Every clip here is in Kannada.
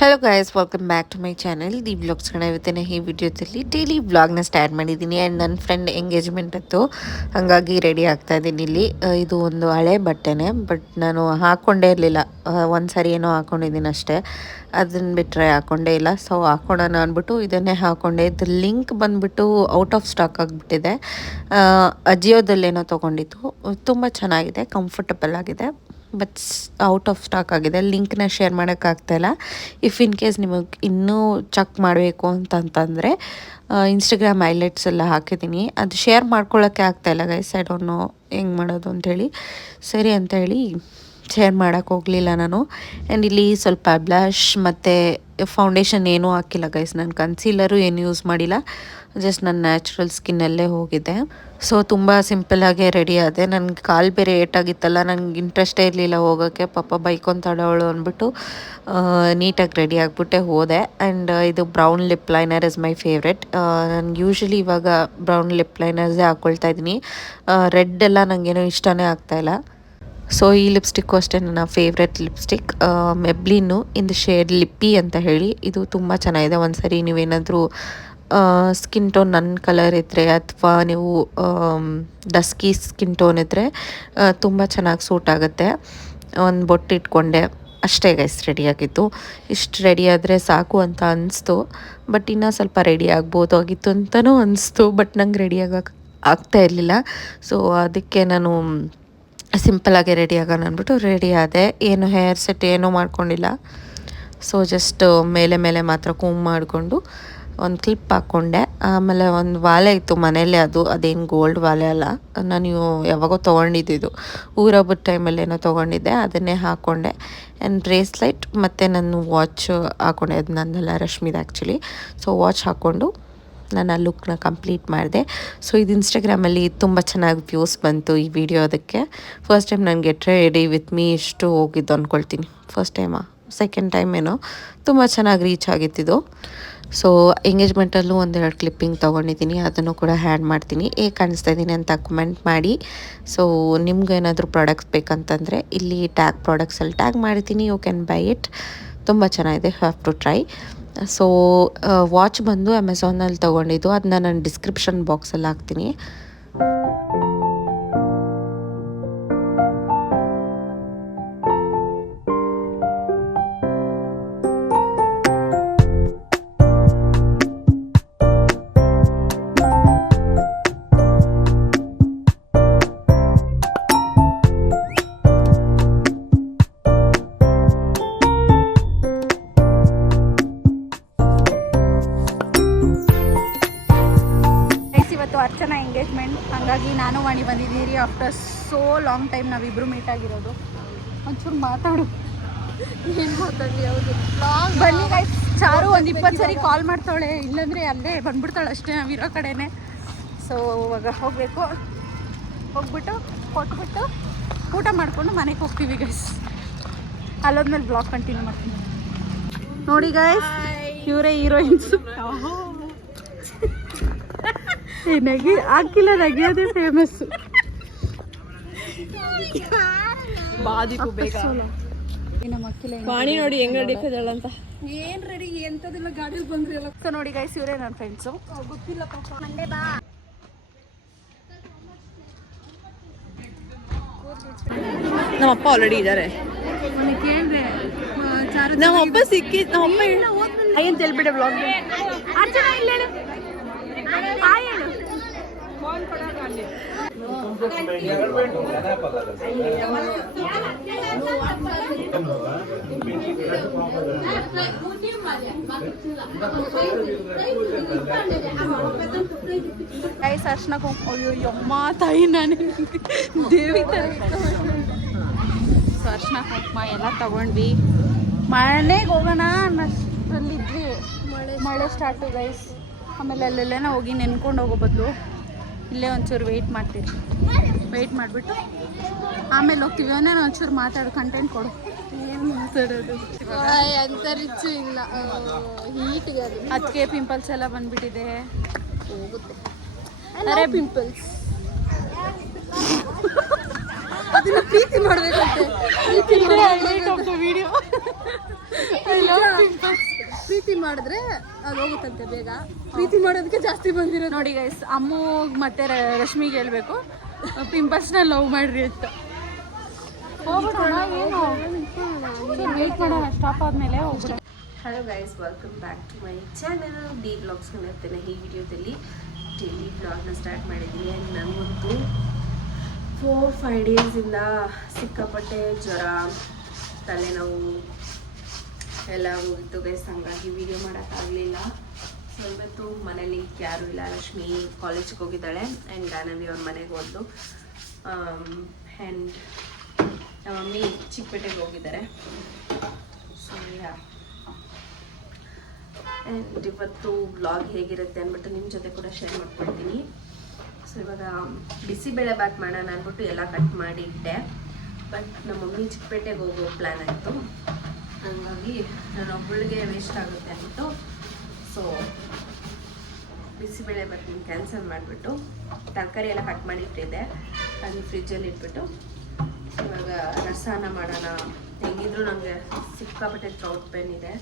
Hello guys welcome back to my channel the blogs ಕಣ ಇವತ್ತಿನ ಈ ವಿಡಿಯೋದಲ್ಲಿ ಡೈಲಿ ಬ್ಲಾಗ್ನ ಸ್ಟಾರ್ಟ್ ಮಾಡಿದ್ದೀನಿ ಆ್ಯಂಡ್ ನನ್ನ ಫ್ರೆಂಡ್ ಎಂಗೇಜ್ಮೆಂಟ್ ಇತ್ತು. ಹಾಗಾಗಿ ರೆಡಿ ಆಗ್ತಾ ಇದ್ದೀನಿ ಇಲ್ಲಿ. ಇದು ಒಂದು ಹಳೆ ಬಟ್ಟೆನೇ ಬಟ್ ನಾನು ಹಾಕ್ಕೊಂಡೇ ಇರಲಿಲ್ಲ. ಒಂದು ಸಾರಿ ಏನೋ ಹಾಕ್ಕೊಂಡಿದ್ದೀನಿ ಅಷ್ಟೇ. ಅದನ್ನು ಬಿಟ್ಟರೆ ಹಾಕ್ಕೊಂಡೇ ಇಲ್ಲ. ಸೊ ಹಾಕ್ಕೊಳ್ಳೋಣ ಅಂದ್ಬಿಟ್ಟು ಇದನ್ನೇ ಹಾಕ್ಕೊಂಡೆ ಇದು ಲಿಂಕ್ ಬಂದುಬಿಟ್ಟು ಔಟ್ ಆಫ್ ಸ್ಟಾಕ್ ಆಗಿಬಿಟ್ಟಿದೆ. ಅಜಿಯೋದಲ್ಲೇನೋ ತೊಗೊಂಡಿತ್ತು ತುಂಬ ಚೆನ್ನಾಗಿದೆ ಕಂಫರ್ಟಬಲ್ ಆಗಿದೆ. ಬಟ್ ಔಟ್ ಆಫ್ ಸ್ಟಾಕ್ ಆಗಿದೆ. ಲಿಂಕ್ನ ಶೇರ್ ಮಾಡೋಕ್ಕಾಗ್ತಾಯಿಲ್ಲ ಇಫ್ ಇನ್ ಕೇಸ್ ನಿಮಗೆ ಇನ್ನೂ ಚೆಕ್ ಮಾಡಬೇಕು ಅಂತಂತಂದರೆ ಇನ್ಸ್ಟಾಗ್ರಾಮ್ ಐಲೈಟ್ಸ್ ಎಲ್ಲ ಹಾಕಿದ್ದೀನಿ ಅದು ಶೇರ್ ಮಾಡ್ಕೊಳ್ಳೋಕ್ಕೆ ಆಗ್ತಾಯಿಲ್ಲ ಗೈಸ್ ಐ ಡೋಂಟ್ ನೋ ಹೆಂಗೆ ಮಾಡೋದು ಅಂಥೇಳಿ ಸರಿ ಅಂತ ಹೇಳಿ ಶೇರ್ ಮಾಡೋಕ್ಕೆ ಹೋಗಲಿಲ್ಲ ನಾನು. ಆ್ಯಂಡ್ ಇಲ್ಲಿ ಸ್ವಲ್ಪ ಬ್ಲಶ್ ಮತ್ತು ಫೌಂಡೇಶನ್ ಏನೂ ಹಾಕಿಲ್ಲ ಗೈಸ್ ನಾನು ಕನ್ಸೀಲರು ಏನು ಯೂಸ್ ಮಾಡಿಲ್ಲ. ಜಸ್ಟ್ ನನ್ನ ನ್ಯಾಚುರಲ್ ಸ್ಕಿನ್ನಲ್ಲೇ ಹೋಗಿದೆ. ಸೊ ತುಂಬ ಸಿಂಪಲ್ಲಾಗೆ ರೆಡಿ ಆದೆ. ನನಗೆ ಕಾಲು ಬೇರೆ ಏಟಾಗಿತ್ತಲ್ಲ ನನಗೆ ಇಂಟ್ರೆಸ್ಟೇ ಇರಲಿಲ್ಲ ಹೋಗೋಕ್ಕೆ. ಪಾಪ ಬೈಕೊಂತಾಡೋಳು ಅಂದ್ಬಿಟ್ಟು ನೀಟಾಗಿ ರೆಡಿ ಆಗಿಬಿಟ್ಟೆ ಹೋದೆ. ಆ್ಯಂಡ್ ಇದು brown lip liner is my favourite ನನಗೆ ಯೂಶ್ವಲಿ ಇವಾಗ ಬ್ರೌನ್ ಲಿಪ್ ಲೈನರ್ಸೇ ಹಾಕ್ಕೊಳ್ತಾ ಇದ್ದೀನಿ. ರೆಡ್ ಎಲ್ಲ ನನಗೇನೋ ಇಷ್ಟನೇ ಆಗ್ತಾಯಿಲ್ಲ ಸೊ ಈ ಲಿಪ್ಸ್ಟಿಕ್ಕು ಅಷ್ಟೇ ನನ್ನ favourite lipstick Maybelline in the shade lippie ಅಂತ ಹೇಳಿ. ಇದು ತುಂಬ ಚೆನ್ನಾಗಿದೆ. ಒಂದ್ಸರಿ ನೀವೇನಾದರೂ ಸ್ಕಿನ್ ಟೋನ್ ನನ್ನ ಕಲರ್ ಇದ್ದರೆ ಅಥವಾ ನೀವು ಡಸ್ಕಿ ಸ್ಕಿನ್ ಟೋನ್ ಇದ್ದರೆ ತುಂಬ ಚೆನ್ನಾಗಿ ಸೂಟ್ ಆಗುತ್ತೆ. ಒಂದು ಬೊಟ್ಟು ಇಟ್ಕೊಂಡೆ. ಅಷ್ಟೇ ಗೈಸ್ ರೆಡಿಯಾಗಿತ್ತು ಇಷ್ಟು ರೆಡಿ ಆದರೆ ಸಾಕು ಅಂತ ಅನಿಸ್ತು. ಬಟ್ ಇನ್ನೂ ಸ್ವಲ್ಪ ರೆಡಿ ಆಗ್ಬೋದು ಆಗಿತ್ತು ಅಂತಲೂ ಅನಿಸ್ತು. ಬಟ್ ನಂಗೆ ರೆಡಿ ಆಗ್ತಾ ಇರಲಿಲ್ಲ. ಸೊ ಅದಕ್ಕೆ ನಾನು ಸಿಂಪಲಾಗಿ ರೆಡಿ ಆಗೋಣ ಅಂದ್ಬಿಟ್ಟು ರೆಡಿ ಆದೆ. ಏನು ಹೇರ್ ಸೆಟ್ ಏನೂ ಮಾಡ್ಕೊಂಡಿಲ್ಲ. ಸೊ ಜಸ್ಟ್ ಮೇಲೆ ಮೇಲೆ ಮಾತ್ರ ಕೂಮ್ ಮಾಡಿಕೊಂಡು ಒಂದು ಕ್ಲಿಪ್ ಹಾಕ್ಕೊಂಡೆ ಆಮೇಲೆ ಒಂದು ವಾಲೆ ಇತ್ತು ಮನೇಲಿ ಅದು. ಅದೇನು ಗೋಲ್ಡ್ ವಾಲೆ ಅಲ್ಲ. ನಾನು ಯಾವಾಗೋ ತೊಗೊಂಡಿದ್ದು ಊರಹಬ್ಬದ ಟೈಮಲ್ಲಿ ಏನೋ ತೊಗೊಂಡಿದ್ದೆ. ಅದನ್ನೇ ಹಾಕ್ಕೊಂಡೆ ಆ್ಯಂಡ್ ಬ್ರೇಸ್ಲೈಟ್ ಮತ್ತು ನಾನು ವಾಚ್ ಹಾಕ್ಕೊಂಡೆ ಅದು ನಂದಲ್ಲ ರಶ್ಮಿದು ಆ್ಯಕ್ಚುಲಿ ಸೊ ವಾಚ್ ಹಾಕ್ಕೊಂಡು ನಾನು ಆ ಲುಕ್ನ ಕಂಪ್ಲೀಟ್ ಮಾಡಿದೆ. ಸೊ ಇದು ಇನ್ಸ್ಟಾಗ್ರಾಮಲ್ಲಿ ತುಂಬ ಚೆನ್ನಾಗಿ ವ್ಯೂಸ್ ಬಂತು ಈ ವಿಡಿಯೋ ಅದಕ್ಕೆ. ಫಸ್ಟ್ ಟೈಮ್ ನನಗೆ ಗೆಟ್ ರೆಡಿ ವಿತ್ ಮೀ ಇಷ್ಟು ಹೋಗಿದ್ದು ಅಂದ್ಕೊಳ್ತೀನಿ ಫಸ್ಟ್ ಟೈಮಾ ಸೆಕೆಂಡ್ ಟೈಮ್ ಏನೋ? ತುಂಬ ಚೆನ್ನಾಗಿ ರೀಚ್ ಆಗಿತ್ತಿದ್ದು ಸೊ ಎಂಗೇಜ್ಮೆಂಟಲ್ಲೂ ಒಂದೆರಡು ಕ್ಲಿಪ್ಪಿಂಗ್ ತೊಗೊಂಡಿದ್ದೀನಿ. ಅದನ್ನು ಕೂಡ ಹ್ಯಾಂಡ್ ಮಾಡ್ತೀನಿ. ಹೇಗೆ ಕಾಣಿಸ್ತಾ ಇದ್ದೀನಿ ಅಂತ ಕಮೆಂಟ್ ಮಾಡಿ. ಸೊ ನಿಮ್ಗೆ ಏನಾದರೂ ಪ್ರಾಡಕ್ಟ್ಸ್ ಬೇಕಂತಂದರೆ ಇಲ್ಲಿ ಟ್ಯಾಗ್ ಪ್ರಾಡಕ್ಟ್ಸಲ್ಲಿ ಟ್ಯಾಗ್ ಮಾಡಿದ್ದೀನಿ. ಯು ಕ್ಯಾನ್ ಬೈ ಇಟ್ ತುಂಬ ಚೆನ್ನಾಗಿದೆ. Have to try so watch ಬಂದು ಅಮೆಝಾನಲ್ಲಿ ತೊಗೊಂಡಿದ್ದು. ಅದನ್ನ ನಾನು ಡಿಸ್ಕ್ರಿಪ್ಷನ್ ಬಾಕ್ಸಲ್ಲಿ ಹಾಕ್ತೀನಿ. ಅರ್ಚನಾ ಎಂಗೇಜ್ಮೆಂಟ್ ಹಾಗಾಗಿ ನಾನು ವಾಣಿ ಬಂದಿದ್ದೀರಿ ಆಫ್ಟರ್ ಸೋ ಲಾಂಗ್ ಟೈಮ್ ನಾವಿಬ್ರು ಮೀಟ್ ಆಗಿರೋದು. ಒಂಚೂರು ಮಾತಾಡು. ಏನು ಮಾತಾಡಲಿ ಹೌದು. ಬನ್ನಿ ಗೈಸ್ ಚಾರು ಒಂದು ಇಪ್ಪತ್ತು ಸರಿ ಕಾಲ್ ಮಾಡ್ತಾಳೆ. ಇಲ್ಲಾಂದರೆ ಅಲ್ಲೇ ಬಂದ್ಬಿಡ್ತಾಳೆ ಅಷ್ಟೇ ನಾವಿರೋ ಕಡೆನೆ. ಸೊ ಇವಾಗ ಹೋಗಬೇಕು. ಹೋಗ್ಬಿಟ್ಟು ಕೊಟ್ಬಿಟ್ಟು ಊಟ ಮಾಡಿಕೊಂಡು ಮನೆಗೆ ಹೋಗ್ತೀವಿ ಗೈಸ್ ಅಲ್ಲೋದ್ಮೇಲೆ ಬ್ಲಾಗ್ ಕಂಟಿನ್ಯೂ ಮಾಡ್ತೀನಿ. ನೋಡಿ ಗೈಸ್ ಇವರೇ ಹೀರೋಯಿನ್ಸು ಈ ನಗಿ ಹಾಕಿಲ್ಲ ನಗಿಯೋದೇ ಫೇಮಸ್ ಬಾದಿಕು ಬೇಗ. ನಮ್ಮ ಅಕ್ಕಿಲ್ಲ ವಾಣಿ ನೋಡಿ ಹೆಂಗ್ ನಡೀತದಳ ಅಂತ. ಏನ್ ರೆಡಿ ಎಂತದಿಲ್ಲ ಗಾಡಿಲಿ ಬಂದ್ರಿ ಎಲ್ಲ? ಸೊ ನೋಡಿ ಗೈಸ್ ಇವರೇ ನನ್ನ ಫ್ರೆಂಡ್ಸು ಗೊತ್ತಿಲ್ಲ ಪಾಪ. ಮಂಡೆ ಬಾ. ನಮ್ಮ ಅಪ್ಪ ಆಲ್ರೆಡಿ ಇದ್ದಾರೆ ನಮ್ಮ ಅಪ್ಪ ಸಿಕ್ಕಿ ನಮ್ಮ ಅಪ್ಪ ಹಾಯ್ ಅಂತ ಹೇಳ್ಬಿಟ್ಟೆ ಬ್ಲಾಗ್ ಹೇಳು. ಗೈಸ್ ಅರ್ಶನ ಅಯ್ಯೋ, ಯಮ್ಮ, ತಾಯಿ ನಾನು. ದೇವಿ ತರ ಸೊ ಅರ್ಶನ ಕುಂಕುಮ ಎಲ್ಲ ತಗೊಂಡ್ವಿ. ಮನೆಗೆ ಹೋಗೋಣ ಅನ್ನೋಷ್ಟರಲ್ಲಿದ್ವಿ. ಮಳೆ ಸ್ಟಾರ್ಟು ಗೈಸ್ ಆಮೇಲೆ ಅಲ್ಲೆಲ್ಲ ಹೋಗಿ ನೆನ್ಕೊಂಡು ಹೋಗೋ ಬದಲು. ಇಲ್ಲೇ ಒಂಚೂರು ವೆಯ್ಟ್ ಮಾಡ್ತೀರಿ. ವೆಯ್ಟ್ ಮಾಡಿಬಿಟ್ಟು ಆಮೇಲೆ ಹೋಗ್ತೀವಿ. ಅವನೇ ಒಂಚೂರು ಮಾತಾಡು ಕಂಟೆಂಟ್ ಕೊಡು. ಏನು ಮಾತಾಡೋದು? ಅಂತ ರಿಚ್ ಇಲ್ಲ. ಹೀಟಿಗೆ ಅದು. ಅದಕ್ಕೆ ಪಿಂಪಲ್ಸ್ ಎಲ್ಲ ಬಂದ್ಬಿಟ್ಟಿದೆ. ಹೋಗುತ್ತೆ. ಅರೆ ಪಿಂಪಲ್ಸ್ ಅದನ್ನ ಪ್ರೀತಿ ಮಾಡಬೇಕಂತೆ. ಪ್ರೀತಿ ವಿಡಿಯೋ ಪ್ರೀತಿ ಮಾಡಿದ್ರೆ ಅದು ಹೋಗುತ್ತಂತೆ ಬೇಗ. ಪ್ರೀತಿ ಮಾಡೋದಕ್ಕೆ ಜಾಸ್ತಿ ಬಂದಿರೋ ನೋಡಿ ಗೈಸ್ ಅಮ್ಮಗ್ ಮತ್ತೆ ರ- ರಶ್ಮಿಗೆ ಹೇಳ್ಬೇಕು. ಪಿಂಪಲ್ಸ್ನ ಲವ್ ಮಾಡ್ರಿ ಅಂತ. ಹೋಗ್ಬಿಡೋಣ ಏನು? ವೇಟ್ ಮಾಡೋಣ ಸ್ಟಾಪ್ ಆದ್ಮೇಲೆ ಹೋಗ್ಬಿಡ hello guys welcome back to my channel D blogs ಇರ್ತೇನೆ ಈ ವಿಡಿಯೋದಲ್ಲಿ ಡೈಲಿ ಬ್ಲಾಗ್ನ ಸ್ಟಾರ್ಟ್ ಮಾಡಿದ್ದೀನಿ. ಆ್ಯಂಡ್ ನನಗಂತೂ ಫೋರ್ ಫೈವ್ ಡೇಸಿಂದ ಸಿಕ್ಕಾಪಟ್ಟೆ ಜ್ವರ ತಲೆನೋವು ಎಲ್ಲ ಹೋಗಿತ್ತು ಗೈಸ್ ಹಂಗಾಗಿ ವಿಡಿಯೋ ಮಾಡೋಕ್ಕಾಗಲಿಲ್ಲ ಸೊ ಇವತ್ತು ಮನೇಲಿ ಯಾರೂ ಇಲ್ಲ. ಲಕ್ಷ್ಮಿ ಕಾಲೇಜ್ಗೆ ಹೋಗಿದ್ದಾಳೆ ಆ್ಯಂಡ್ ದಾನವಿ ಅವ್ರ ಮನೆಗೆ ಹೋದ್ಲು. ಆ್ಯಂಡ್ ನಮ್ಮ ಮಮ್ಮಿ ಚಿಕ್ಕಪೇಟೆಗೆ ಹೋಗಿದ್ದಾರೆ. ಸೊ ಆ್ಯಂಡ್ ಇವತ್ತು ಬ್ಲಾಗ್ ಹೇಗಿರುತ್ತೆ ಅಂದ್ಬಿಟ್ಟು ನಿಮ್ಮ ಜೊತೆ ಕೂಡ ಶೇರ್ ಮಾಡ್ಕೊಳ್ತೀನಿ ಸೊ ಇವಾಗ ಬಿಸಿಬೇಳೆ ಬಾತ್ ಮಾಡೋಣ ಅಂದ್ಬಿಟ್ಟು ಎಲ್ಲ ಕಟ್ ಮಾಡಿ ಇಟ್ಟೆ ಬಟ್ ನಮ್ಮ ಮಮ್ಮಿ ಚಿಕ್ಕಪೇಟೆಗೆ ಹೋಗೋ ಪ್ಲ್ಯಾನ್ ಆಯಿತು. ಹಂಗಾಗಿ ನಾನು ಒಬ್ಬಳಿಗೆ ವೇಸ್ಟ್ ಆಗುತ್ತೆ ಅಂತು ಸೊ ಬಿಸಿಬೇಳೆ ಬರ್ತೀನಿ ಕ್ಯಾನ್ಸಲ್ ಮಾಡಿಬಿಟ್ಟು, ತರಕಾರಿ ಎಲ್ಲ ಕಟ್ ಮಾಡಿ ಇಟ್ಟಿದ್ದೆ ಅದನ್ನ ಫ್ರಿಜ್ಜಲ್ಲಿ ಇಟ್ಬಿಟ್ಟು, ಇವಾಗ ರಸಾನ ಮಾಡೋಣ. ಹೆಂಗಿದ್ರು ನನಗೆ ಸಿಕ್ಕಾಪಟ್ಟೆ ಥ್ರೋಟ್ ಪೇನ್ ಇದೆ.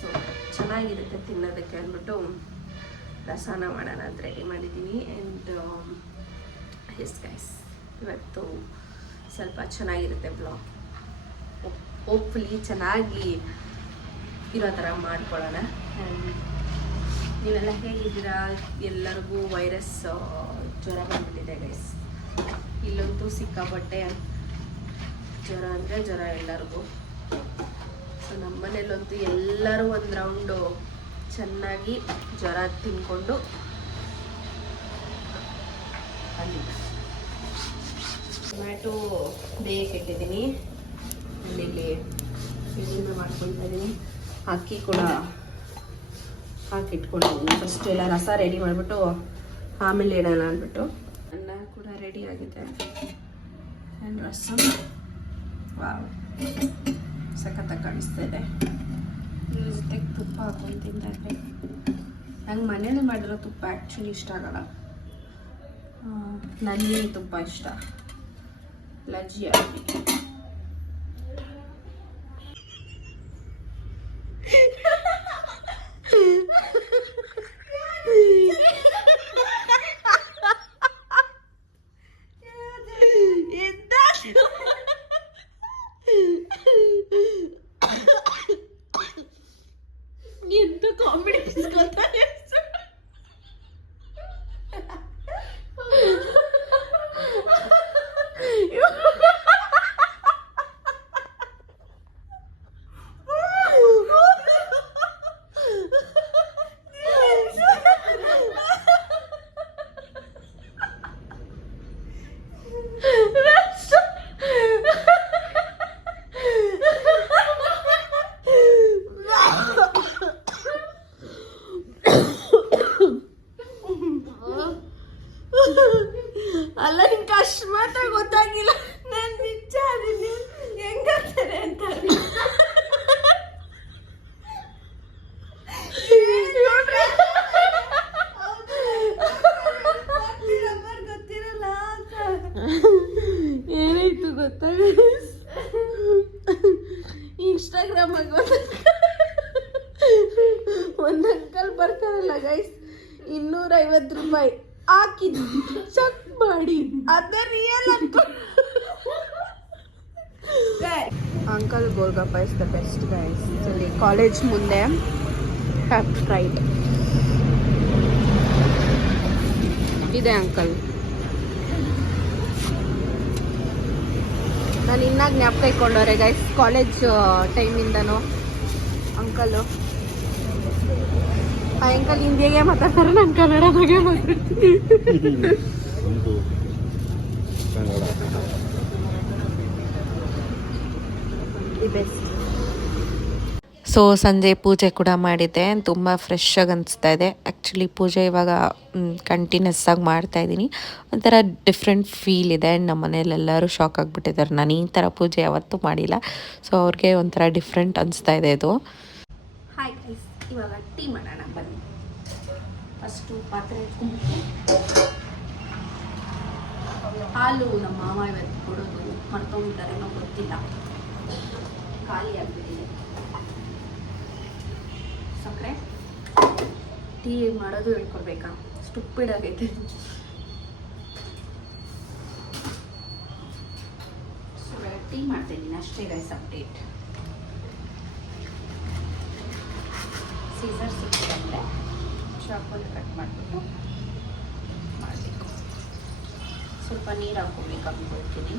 ಸೊ ಚೆನ್ನಾಗಿರುತ್ತೆ ತಿನ್ನೋದಕ್ಕೆ ಅಂದ್ಬಿಟ್ಟು ರಸಾನ ಮಾಡೋಣ ಅಂತ ರೆಡಿ ಮಾಡಿದ್ದೀನಿ. ಆ್ಯಂಡ್ ಎಸ್ ಗೈಸ್ ಇವತ್ತು ಸ್ವಲ್ಪ ಚೆನ್ನಾಗಿರುತ್ತೆ ಬ್ಲಾಗ್ ಹೋಪ್ಫುಲಿ ಚೆನ್ನಾಗಿ ಇರೋ ಥರ ಮಾಡ್ಕೊಳ್ಳೋಣ. ನೀವೆಲ್ಲ ಹೇಗಿದ್ದೀರಾ ಎಲ್ಲರಿಗೂ ವೈರಸ್ ಜ್ವರ ಬಂದ್ಬಿಟ್ಟಿದೆ ಗೈಸ್ ಇಲ್ಲಂತೂ ಸಿಕ್ಕಾಪಟ್ಟೆ ಜ್ವರ ಅಂದರೆ ಜ್ವರ ಎಲ್ಲರಿಗೂ. ಸೊ ನಮ್ಮ ಮನೇಲಂತೂ ಎಲ್ಲರೂ ಒಂದು ರೌಂಡು ಚೆನ್ನಾಗಿ ಜ್ವರ ತಿನ್ಕೊಂಡು ಅಲ್ಲಿ ಟೊಮ್ಯಾಟೊ ಬೇಯಕ್ಕೆ ಇಟ್ಟಿದ್ದೀನಿ. ಇಲ್ಲಿ ಇದನ್ನ ಮಾಡ್ಕೊಳ್ತಾ ಇದ್ದೀನಿ ಅಕ್ಕಿ ಕೂಡ ಹಾಕಿಟ್ಕೊಂಡಿದ್ದೀನಿ ಫಸ್ಟ್ ಎಲ್ಲ ರಸ ರೆಡಿ ಮಾಡಿಬಿಟ್ಟು ಆಮೇಲೆ ಇಡೋಣ ಅಂದ್ಬಿಟ್ಟು ಅನ್ನ ಕೂಡ ರೆಡಿ ಆಗಿದೆ. And rasam wow. ಸಖತ್ತಾಗಿ ಕಾಣಿಸ್ತಾ ಇದೆ. ಇದ್ರ ಜೊತೆಗೆ ತುಪ್ಪ ಹಾಕೊಂಡು ತಿಂತಾರೆ ನಂಗೆ ಮನೇಲಿ ಮಾಡಿರೋ ತುಪ್ಪ ಆ್ಯಕ್ಚುಲಿ ಇಷ್ಟ ಆಗಲ್ಲ. ನನಗೆ ತುಪ್ಪ ಇಷ್ಟ. ಲಜ್ಜಿ ಆಗಲಿ ఎంత కామెడీ తీసుకొస్తా uncle golgappa is the best guys ಇಲ್ಲಿ ಕಾಲೇಜ್ ಮುಂದೆ ರೈಟ್ ಇದೆ ಅಂಕಲ್ ನಾನು ಇನ್ನೂ ಜ್ಞಾಪಕ ಇಟ್ಕೊಂಡವ್ರೆ ಗೈಸ್ ಕಾಲೇಜ್ ಟೈಮಿಂದನೂ ಅಂಕಲು ಆ ಅಂಕಲ್ ಹಿಂದಿಯಾಗೆ ಮಾತಾಡ್ತಾರೆ, ನಾನು ಕನ್ನಡದಾಗೆ ಮಾತಾಡ್ತೀನಿ ಒಂದು ಕನ್ನಡ ದಿ ಬೆಸ್ಟ್ ಸೊ ಸಂಜೆ ಪೂಜೆ ಕೂಡ ಮಾಡಿದ್ದೆ. ತುಂಬ ಫ್ರೆಶ್ ಆಗಿ ಅನಿಸ್ತಾ ಇದೆ. ಆ್ಯಕ್ಚುಲಿ ಪೂಜೆ ಇವಾಗ ಕಂಟಿನ್ಯೂಸ್ ಆಗಿ ಮಾಡ್ತಾ ಇದ್ದೀನಿ. ಒಂಥರ ಡಿಫ್ರೆಂಟ್ ಫೀಲ್ ಇದೆ. ನಮ್ಮ ಮನೇಲೆಲ್ಲರೂ ಶಾಕ್ ಆಗಿಬಿಟ್ಟಿದ್ದಾರೆ ನಾನು ಈ ಥರ ಪೂಜೆ ಯಾವತ್ತೂ ಮಾಡಿಲ್ಲ. ಸೊ ಅವ್ರಿಗೆ ಒಂಥರ ಡಿಫ್ರೆಂಟ್ ಅನಿಸ್ತಾ ಇದೆ ಇದು. ಹಾಯ್ ಗೈಸ್ ಇವಾಗ ಟೀ ಮಾಡೋಣ. ಬನ್ನಿ. ಫಸ್ಟು ಪಾತ್ರೆ ಹಾಲು ನಮ್ಮ ಮಾವ ಇವತ್ತು ಕೊಡೋದು. ಮರ್ತೋಗಿದ್ದಾರೆ ಗೊತ್ತಿಲ್ಲ. ಖಾಲಿ ಆಗಿಬಿಟ್ಟಿದೆ. ಸಕ್ಕರೆ ಟೀ ಮಾಡೋದು ಹೇಳ್ಕೊಡ್ಬೇಕಾ? ಸ್ಟುಪ್ಪಿಡ್ ಆಗೈತೆ. ಸೊ ಟೀ ಮಾಡ್ತೀನಿ ಅಷ್ಟೇ ಗೈಸ್ ಅಪ್ಡೇಟ್ ಸೀಸರ್ ಸಿಕ್ಕಿದೆ ಚಾಕೊಂಡು ಕಟ್ ಮಾಡಿಬಿಟ್ಟು ಮಾಡಬೇಕು. ಸ್ವಲ್ಪ ನೀರು ಹಾಕೋಬೇಕು ಅಂದ್ಕೊಳ್ತೀನಿ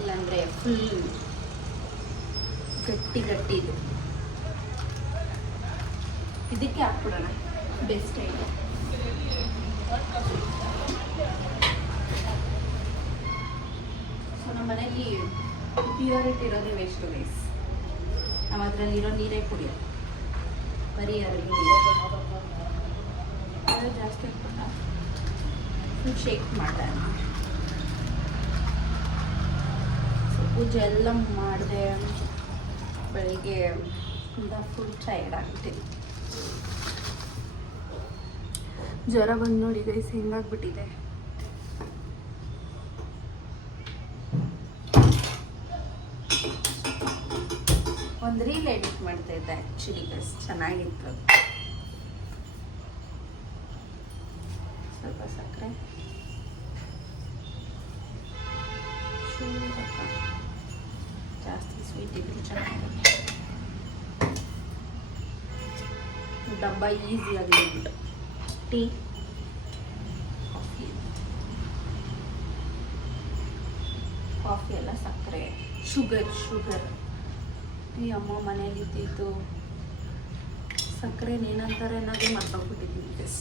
ಇಲ್ಲಾಂದರೆ ಫುಲ್ ಗಟ್ಟಿ ಗಟ್ಟಿ ಇದು. ಇದಕ್ಕೆ ಹಾಕ್ಬಿಡೋಣ. ಬೆಸ್ಟ್ ಐಡಿಯಾ ಸೊ ನಮ್ಮ ಮನೇಲಿ ಪ್ಯೂರಿಟಿ ಇರೋದೇ ವೇಸ್ಟ್ ರೈಸ್ ನಾವು ಅದರಲ್ಲಿರೋ ನೀರೇ ಕುಡಿಯೋದು ಬರೀ ಅದರಲ್ಲಿ ಅದು ಜಾಸ್ತಿ ಹಾಕ್ಬಿಟ್ಟ ಶೇಕ್ ಮಾಡೋಣ ಸೊ ಪೂಜೆ ಎಲ್ಲ ಮಾಡಿದೆ. ಬೆಳಿಗ್ಗೆ ಫುಲ್ ಟೈರ್ಡ್ ಆಗಿಬಿಟ್ಟಿದೆ ಜ್ವರ ಬಂದು ನೋಡಿ ಗೈಸ್ ಹೆಂಗಾಗ್ಬಿಟ್ಟಿದೆ ಒಂದು ರೀಲ್ ಎಡಿಟ್ ಮಾಡ್ತಾ ಇದ್ದೆ ಆ್ಯಕ್ಚುಲಿ ಗೈಸ್ ಚೆನ್ನಾಗಿತ್ತು. ಸ್ವಲ್ಪ ಸಕ್ಕರೆ. ಜಾಸ್ತಿ ಸ್ವೀಟ್ ಇದ್ರೆ ಚೆನ್ನಾಗಿರುತ್ತೆ ಡಬ್ಬ ಈಸಿಯಾಗಿ ಉಂಟು ಟೀ ಕಾಫಿ ಕಾಫಿ ಎಲ್ಲ ಸಕ್ಕರೆ. ಶುಗರ್ ಶುಗರ್ ಈ ಅಮ್ಮ ಮನೇಲಿ ಇದ್ದಿದ್ದು ಸಕ್ಕರೆ ಏನಂತಾರೆ ಅನ್ನೋದೇ ಮರ್ತೋಗ್ಬಿಟ್ಟಿದ್ದೀನಿ ಗೈಸ್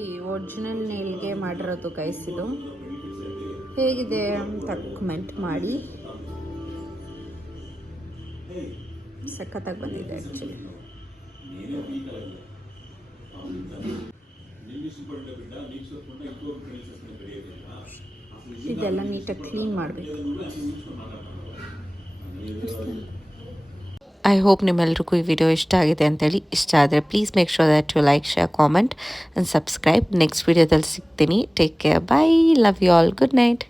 ಈ ಒರಿಜಿನಲ್ ನೇಲ್ಗೆ ಮಾಡಿರೋದು ಗೈಸ್ ಇದು. ಹೇಗಿದೆ ಅಂತ ಕಮೆಂಟ್ ಮಾಡಿ. ಸಖತ್ತಾಗಿ ಬಂದಿದೆ ಆ್ಯಕ್ಚುಲಿ ಇದೆಲ್ಲ ನೀಟಾಗಿ ಕ್ಲೀನ್ ಮಾಡಬೇಕು. ಐ ಹೋಪ್ ನಿಮ್ಮೆಲ್ರಿಗೂ ಈ ವಿಡಿಯೋ ಇಷ್ಟ ಆಗಿದೆ ಅಂತೇಳಿ. ಇಷ್ಟ ಆದರೆ please make sure that you like share comment and subscribe next ವಿಡಿಯೋದಲ್ಲಿ ಸಿಗ್ತೀನಿ. Take care bye love you all good night